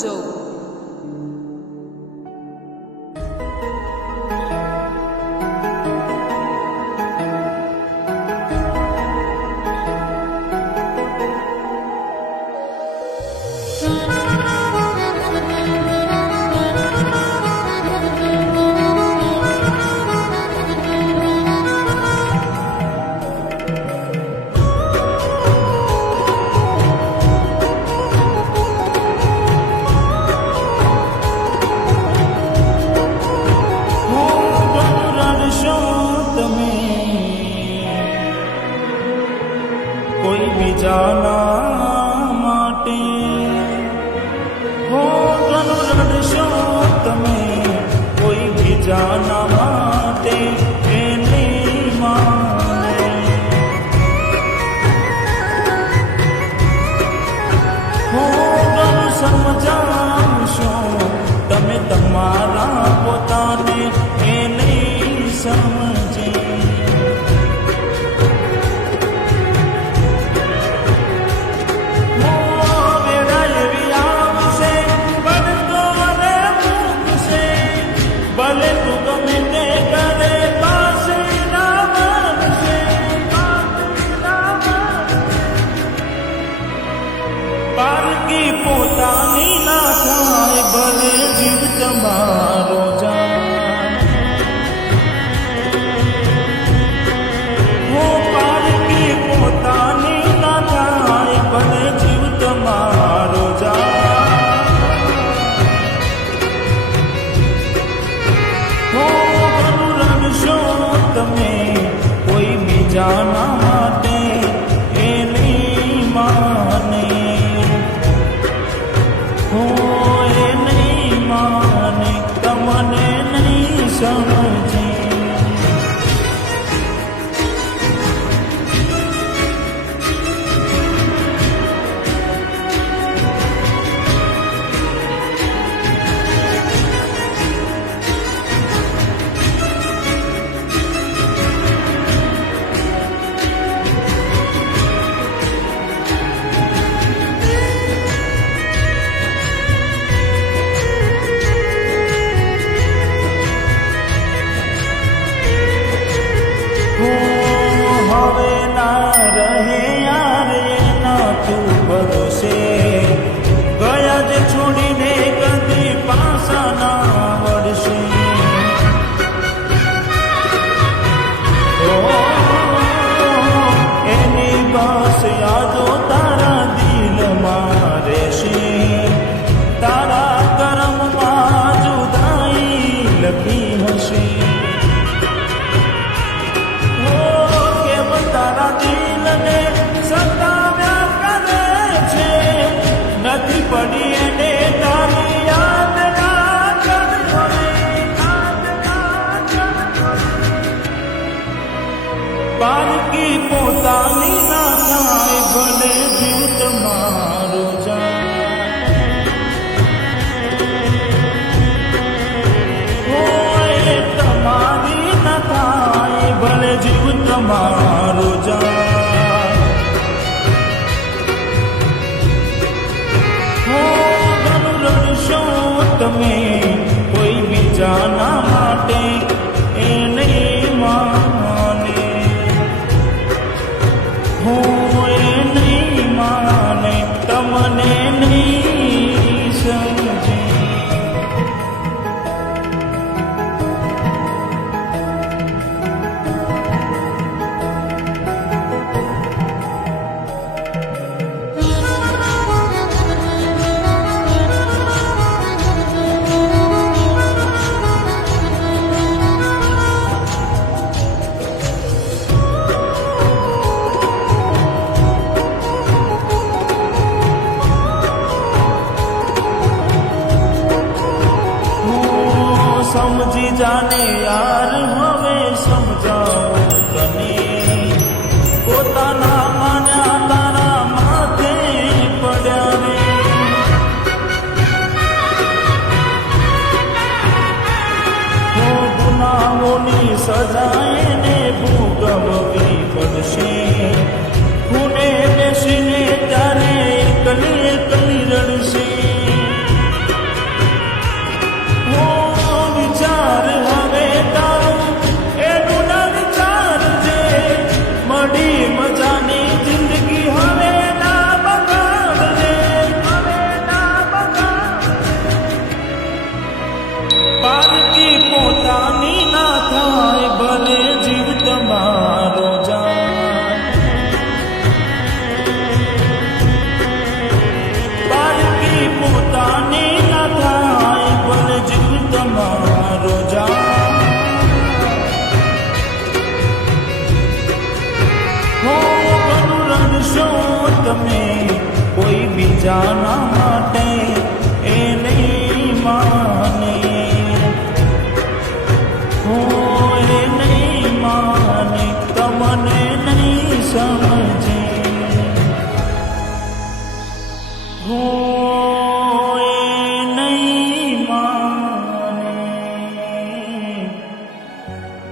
સમજો. કોઈ બીજાના માટે હો રડશો તમે, કોઈ બીજાના માટે એને માને. હો સમજાવશો તમે તમારા પોતાને એને સમજે. પારકી પોતાની ના થાય ભલે જીવ તમારો જાય. હો પારકી પોતાની ના થાય ભલે જીવ તમારો જાય. હો રડશો તમે કોઈ બીજાના માટે એની માને. હો એ નહીં માને તમને નહીં સમજે. હવે ના રહે યાર એના તું ભરોસે, ગયા જ છોડીને કદી પાછા ના વળશે. એની બસ યાદો તારા દિલમાં રહેશે. તારા કર્મમાં જુદાઈ લખી હશે. તારા દિલને સતાવ્યા કરે છે, નથી પડી એને તારી યાદ ના પારકી પોતાની ના થાય ભલે જીવ તમારો જાય. તમારી ના થાય ભલે જીવ તમારો જાય. હો રડશો તમે કોઈ બીજાના માટે એને માને. હો એ નહીં માને તમને નહીં સમજે. સમજી જાને યાર હવે સમજાવો તને, પોતાના માન્યા તારા માથે પડ્યા રે. હો ગુનાહોની સજા એને ભોગવવી પડશે. ખૂને બેસીને ત્યારે એકલી એકલી રડશે.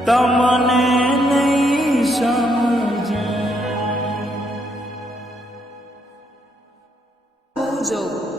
તમને નહીં સમજે. હું જોઉં